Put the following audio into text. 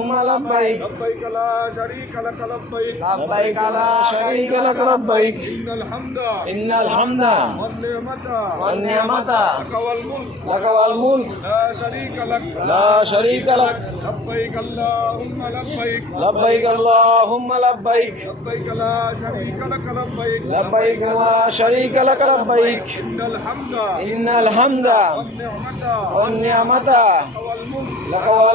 اللهم لبيك لبيك لا شريك لك لبيك لبيك لا شريك لك لبيك ان الحمد ان الحمد والنعمة لك والملك لا شريك لك لا لبيك اللهم لبيك لبيك لا شريك لك لبيك لبيك لا شريك لك لبيك ان الحمد ان الحمد والنعمة والنعمة